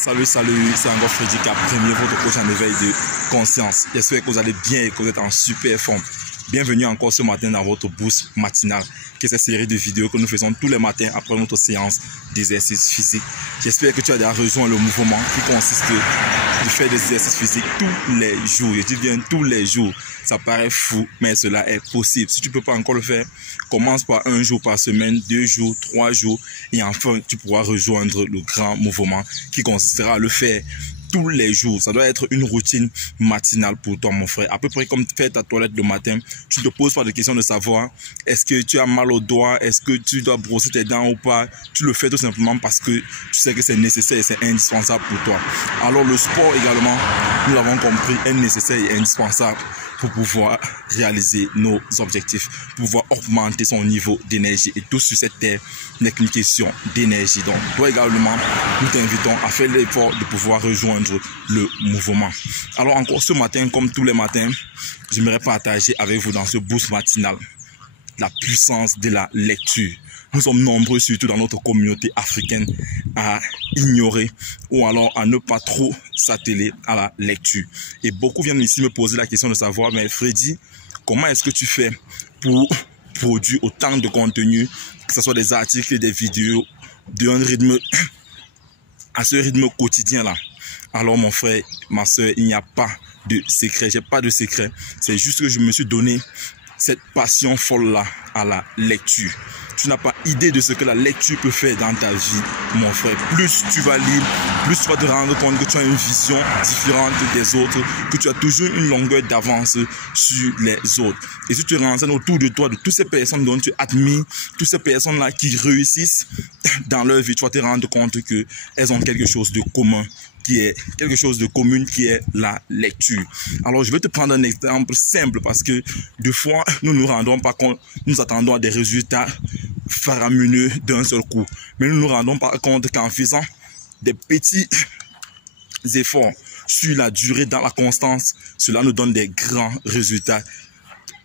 Salut, c'est encore Freddy Cap, premier votre coach en éveil de conscience. J'espère que vous allez bien et que vous êtes en super forme. Bienvenue encore ce matin dans votre boost matinal, qui est cette série de vidéos que nous faisons tous les matins après notre séance d'exercice physique. J'espère que tu as déjà rejoint le mouvement qui consiste de faire des exercices physiques tous les jours. Je dis bien tous les jours. Ça paraît fou, mais cela est possible. Si tu ne peux pas encore le faire, commence par 1 jour par semaine, 2 jours, 3 jours, et enfin tu pourras rejoindre le grand mouvement qui consistera à le faire tous les jours. Ça doit être une routine matinale pour toi, mon frère. À peu près comme faire ta toilette le matin, tu ne te poses pas de question de savoir est-ce que tu as mal aux doigts, est-ce que tu dois brosser tes dents ou pas. Tu le fais tout simplement parce que tu sais que c'est nécessaire et c'est indispensable pour toi. Alors le sport également, nous l'avons compris, est nécessaire et indispensable pour pouvoir réaliser nos objectifs, pour pouvoir augmenter son niveau d'énergie. Et tout sur cette terre n'est qu'une question d'énergie. Donc, toi également, nous t'invitons à faire l'effort de pouvoir rejoindre le mouvement. Alors encore ce matin, comme tous les matins, j'aimerais partager avec vous dans ce boost matinal la puissance de la lecture. Nous sommes nombreux, surtout dans notre communauté africaine, à ignorer ou alors à ne pas trop s'atteler à la lecture. Et beaucoup viennent ici me poser la question de savoir, mais Freddy, comment est-ce que tu fais pour produire autant de contenu, que ce soit des articles et des vidéos, d'un rythme, à ce rythme quotidien-là? Alors mon frère, ma soeur, il n'y a pas de secret, j'ai pas de secret. C'est juste que je me suis donné cette passion folle-là à la lecture. Tu n'as pas idée de ce que la lecture peut faire dans ta vie, mon frère. Plus tu vas lire, plus tu vas te rendre compte que tu as une vision différente des autres, que tu as toujours une longueur d'avance sur les autres. Et si tu te renseignes autour de toi, de toutes ces personnes dont tu admires, toutes ces personnes-là qui réussissent dans leur vie, tu vas te rendre compte qu'elles ont quelque chose de commun, qui est quelque chose de commun, qui est la lecture. Alors, je vais te prendre un exemple simple parce que des fois, nous ne nous rendons pas compte, nous attendons à des résultats faramineux d'un seul coup. Mais nous ne nous rendons pas compte qu'en faisant des petits efforts sur la durée, dans la constance, cela nous donne des grands résultats.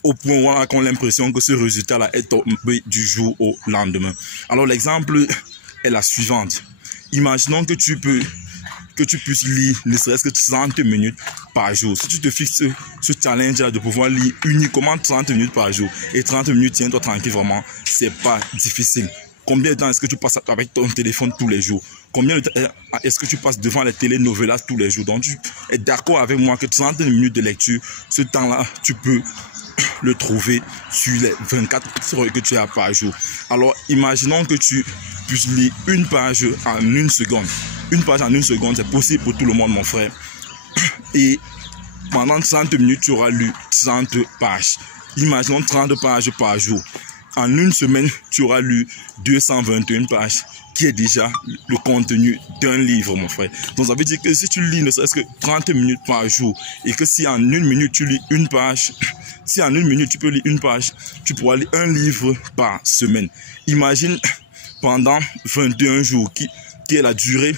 Au point où on a l'impression que ce résultat-là est tombé du jour au lendemain. Alors, l'exemple est la suivante. Imaginons que tu puisses lire ne serait-ce que 30 minutes par jour. Si tu te fixes ce challenge-là de pouvoir lire uniquement 30 minutes par jour, et 30 minutes, tiens-toi tranquille, vraiment, c'est pas difficile. Combien de temps est-ce que tu passes avec ton téléphone tous les jours? Combien de temps est-ce que tu passes devant les télénovelas tous les jours? Donc tu es d'accord avec moi que 30 minutes de lecture, ce temps-là, tu peux le trouver sur les 24 heures que tu as par jour. Alors, imaginons que tu puisses lire une page en 1 seconde. Une page en 1 seconde, c'est possible pour tout le monde, mon frère. Et pendant 30 minutes, tu auras lu 30 pages. Imaginons 30 pages par jour. En 1 semaine, tu auras lu 221 pages, qui est déjà le contenu d'un livre, mon frère. Donc, ça veut dire que si tu lis ne serait-ce que 30 minutes par jour, et que si en 1 minute, tu lis une page, si en 1 minute, tu peux lire une page, tu pourras lire un livre par semaine. Imagine pendant 21 jours, qui est la durée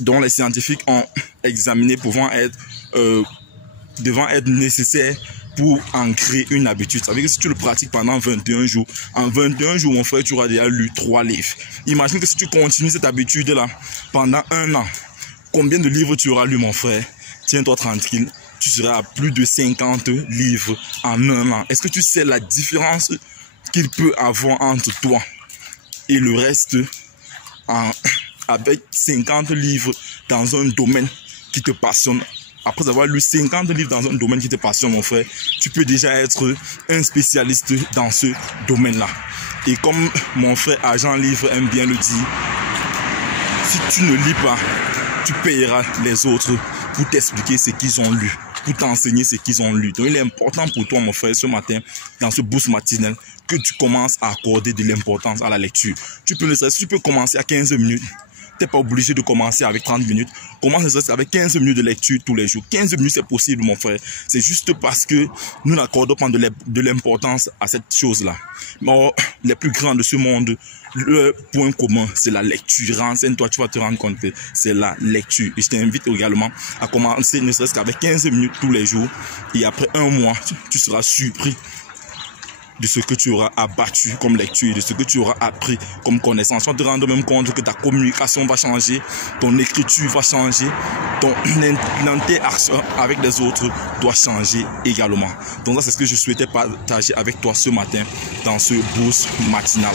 dont les scientifiques ont examiné devant être nécessaire pour en créer une habitude. Ça veut dire que si tu le pratiques pendant 21 jours, en 21 jours, mon frère, tu auras déjà lu 3 livres. Imagine que si tu continues cette habitude-là pendant 1 an, combien de livres tu auras lu, mon frère? Tiens-toi tranquille, tu seras à plus de 50 livres en 1 an. Est-ce que tu sais la différence qu'il peut avoir entre toi et le reste avec 50 livres dans un domaine qui te passionne? Après avoir lu 50 livres dans un domaine qui te passionne, mon frère, tu peux déjà être un spécialiste dans ce domaine-là. Et comme mon frère Agent Livre aime bien le dire, si tu ne lis pas, tu payeras les autres pour t'expliquer ce qu'ils ont lu, pour t'enseigner ce qu'ils ont lu. Donc il est important pour toi, mon frère, ce matin, dans ce boost matinal, que tu commences à accorder de l'importance à la lecture. Tu peux commencer à 15 minutes. Tu n'es pas obligé de commencer avec 30 minutes. Commence avec 15 minutes de lecture tous les jours. 15 minutes, c'est possible, mon frère. C'est juste parce que nous n'accordons pas de l'importance à cette chose-là. Mais les plus grands de ce monde, le point commun, c'est la lecture. Renseigne-toi, tu vas te rendre compte que c'est la lecture. Et je t'invite également à commencer ne serait-ce qu'avec 15 minutes tous les jours. Et après 1 mois, tu seras surpris de ce que tu auras abattu comme lecture, de ce que tu auras appris comme connaissance. Tu vas te rendre même compte que ta communication va changer, ton écriture va changer, ton interaction avec les autres doit changer également. Donc ça, c'est ce que je souhaitais partager avec toi ce matin dans ce boost matinal.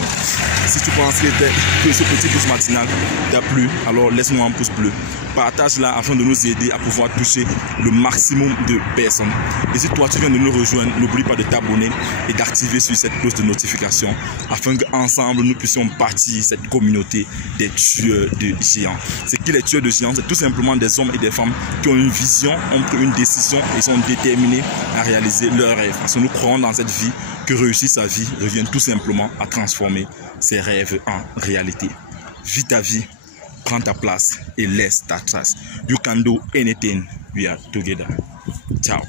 Si tu penses que ce petit boost matinal t'a plu, alors laisse-moi un pouce bleu. Partage-la afin de nous aider à pouvoir toucher le maximum de personnes. Et si toi tu viens de nous rejoindre, n'oublie pas de t'abonner et d'activer sur cette cloche de notification afin qu'ensemble nous puissions bâtir cette communauté des tueurs de géants. C'est qui les tueurs de géants? C'est tout simplement des hommes et des femmes qui ont une vision, ont pris une décision et sont déterminés à réaliser leurs rêves. Parce que nous croyons dans cette vie que réussir sa vie revient tout simplement à transformer ses rêves en réalité. Vis ta vie. Prends ta place et laisse ta trace. You can do anything. We are together. Ciao.